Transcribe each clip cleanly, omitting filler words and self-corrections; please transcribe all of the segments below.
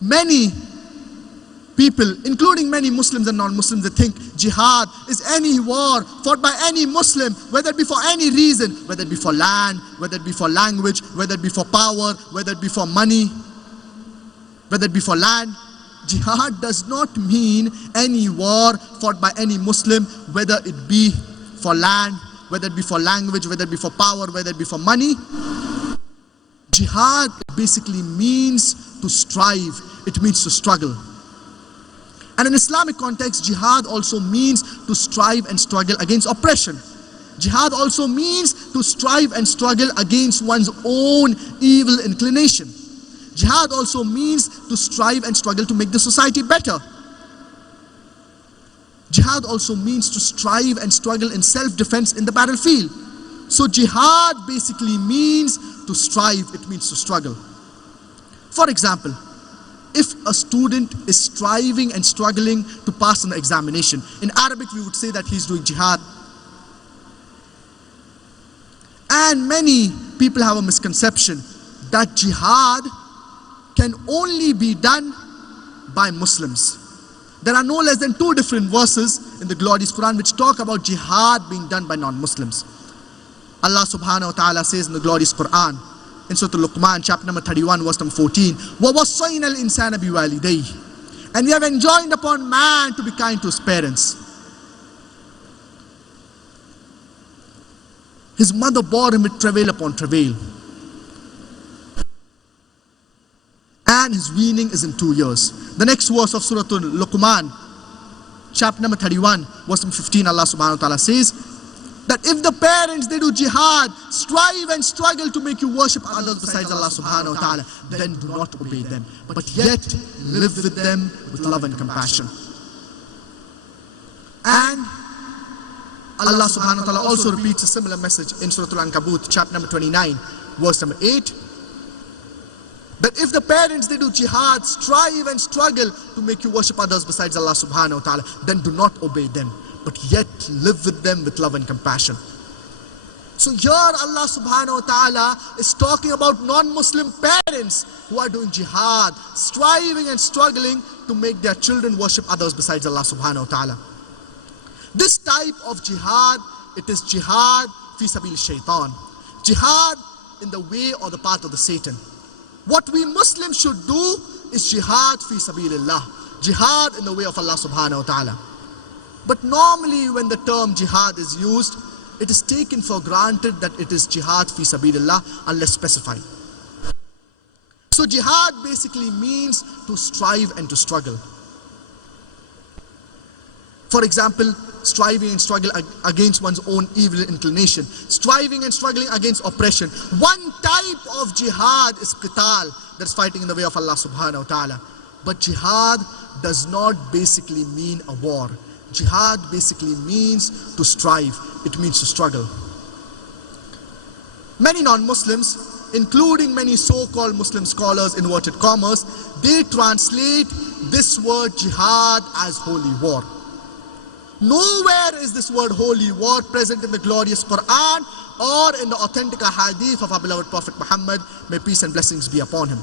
Many people, including many Muslims and non-Muslims, they think jihad is any war fought by any Muslim, whether it be for any reason, whether it be for land, whether it be for language, whether it be for power, whether it be for money, whether it be for land. Jihad does not mean any war fought by any Muslim, whether it be for land, whether it be for language, whether it be for power, whether it be for money. Jihad basically means to strive, it means to struggle. And in Islamic context, jihad also means to strive and struggle against oppression. Jihad also means to strive and struggle against one's own evil inclination. Jihad also means to strive and struggle to make the society better. Jihad also means to strive and struggle in self-defense in the battlefield. So jihad basically means to strive, it means to struggle. For example, if a student is striving and struggling to pass an examination, in Arabic we would say that he's doing jihad. And many people have a misconception that jihad can only be done by Muslims. There are no less than 2 different verses in the glorious Quran which talk about jihad being done by non-Muslims. Allah subhanahu wa ta'ala says in the glorious Quran, in Surah Al-Luqman, chapter number 31, verse number 14, وَوَصَّيْنَا الْإِنسَانَ بِوَالِدَيْهِ, and we have enjoined upon man to be kind to his parents. His mother bore him with travail upon travail, and his weaning is in 2 years. The next verse of Surah Al-Luqman, chapter number 31, verse number 15, Allah subhanahu wa ta'ala says that if the parents, they do jihad, strive and struggle to make you worship others besides Allah subhanahu wa ta'ala, then do not obey them, but yet live with them with love and compassion. And Allah subhanahu wa ta'ala also repeats a similar message in Surah Al-Ankabut, chapter number 29, verse number 8, that if the parents, they do jihad, strive and struggle to make you worship others besides Allah subhanahu wa ta'ala, then do not obey them, but yet live with them with love and compassion. So here Allah subhanahu wa ta'ala is talking about non-Muslim parents who are doing jihad, striving and struggling to make their children worship others besides Allah subhanahu wa ta'ala. This type of jihad, it is jihad fi sabil shaitan. Jihad in the way or the path of the Satan. What we Muslims should do is jihad fi sabilillah. Jihad in the way of Allah subhanahu wa ta'ala. But normally when the term jihad is used, it is taken for granted that it is jihad fi sabilillah unless specified. So jihad basically means to strive and to struggle. For example, striving and struggle against one's own evil inclination, striving and struggling against oppression. One type of jihad is qital, that's fighting in the way of Allah subhanahu wa ta'ala. But jihad does not basically mean a war. Jihad basically means to strive, it means to struggle. Many non-Muslims, including many so-called Muslim scholars, inverted commas, they translate this word jihad as holy war. Nowhere is this word holy war present in the glorious Quran or in the authentic hadith of our beloved Prophet Muhammad, may peace and blessings be upon him.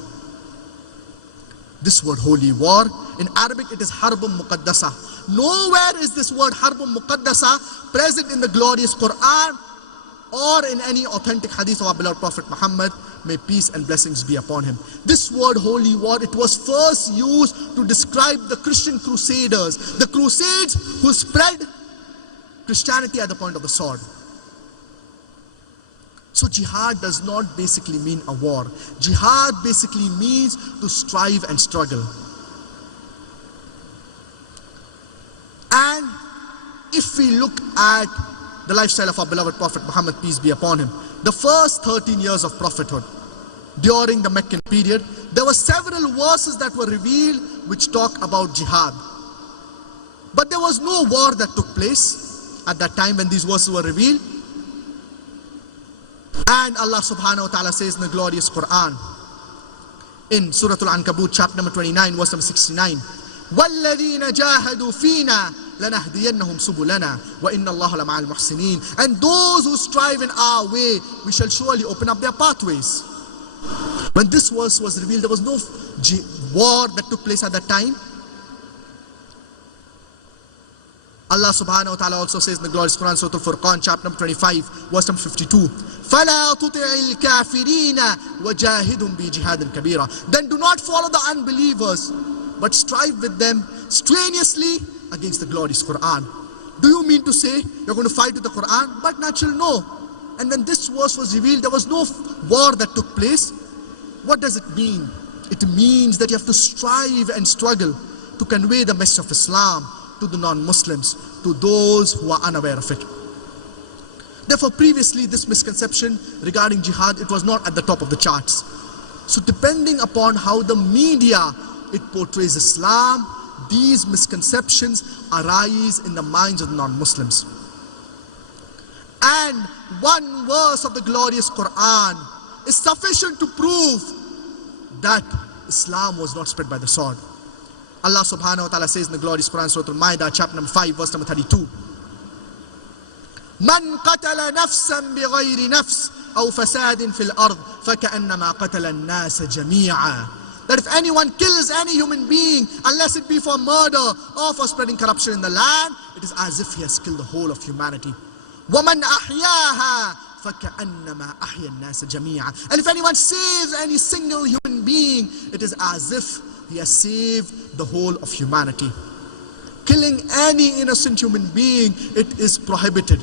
This word holy war, in Arabic it is harbun muqaddasa. Nowhere is this word harbun muqaddasa present in the glorious Quran or in any authentic hadith of our beloved Prophet Muhammad, may peace and blessings be upon him. This word holy war, it was first used to describe the Christian crusaders, the crusades who spread Christianity at the point of the sword. So jihad does not basically mean a war. Jihad basically means to strive and struggle. And if we look at the lifestyle of our beloved Prophet Muhammad, peace be upon him, the first 13 years of prophethood, during the Meccan period, there were several verses that were revealed which talk about jihad. But there was no war that took place at that time when these verses were revealed. And Allah subhanahu wa ta'ala says in the glorious Quran, in Surah Al-Ankabut, chapter number 29, verse number 69, وَالَّذِينَ جَاهَدُوا فِينَا لَنَهْدِيَنَّهُمْ سُبُلَنَا وَإِنَّ اللَّهَ لَمَعَ الْمُحْسِنِينَ. And those who strive in our way, we shall surely open up their pathways. When this verse was revealed, there was no war that took place at that time. Allah subhanahu wa ta'ala also says in the glorious Quran, Surah Al-Furqan, chapter number 25, verse number 52, فَلَا تُطِعِ الْكَافِرِينَ وَجَاهِدْهُمْ بِجِهَادٍ كَبِيرًا. Then do not follow the unbelievers, but strive with them strenuously against the glorious Quran. Do you mean to say you're going to fight with the Quran? But naturally, no. And when this verse was revealed, there was no war that took place. What does it mean? It means that you have to strive and struggle to convey the message of Islam to the non-Muslims, to those who are unaware of it. Therefore, previously this misconception regarding jihad, it was not at the top of the charts. So depending upon how the media, it portrays Islam, these misconceptions arise in the minds of the non-Muslims. And one verse of the glorious Quran is sufficient to prove that Islam was not spread by the sword. Allah subhanahu wa ta'ala says in the glorious Quran, Surah Al-Ma'idah, chapter number 5, verse number 32, مَنْ قَتَلَ نَفْسًا بِغَيْرِ نَفْسٍ أَوْ فَسَادٍ فِي الْأَرْضِ فَكَأَنَّمَا قَتَلَ النَّاسَ جَمِيعًا. That if anyone kills any human being, unless it be for murder or for spreading corruption in the land, it is as if he has killed the whole of humanity. وَمَنْ أَحْيَاهَا فَكَأَنَّمَا أَحْيَا النَّاسَ جَمِيعًا. And if anyone saves any single human being, it is as if he has saved the whole of humanity. Killing any innocent human being, it is prohibited.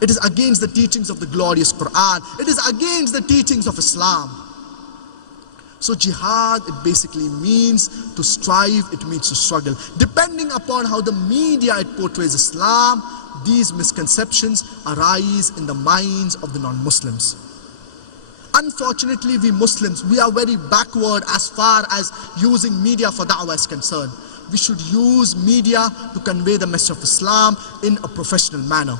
It is against the teachings of the glorious Quran. It is against the teachings of Islam. So jihad, it basically means to strive, it means to struggle. Depending upon how the media, it portrays Islam, these misconceptions arise in the minds of the non-Muslims. Unfortunately, we Muslims, we are very backward as far as using media for da'wah is concerned. We should use media to convey the message of Islam in a professional manner.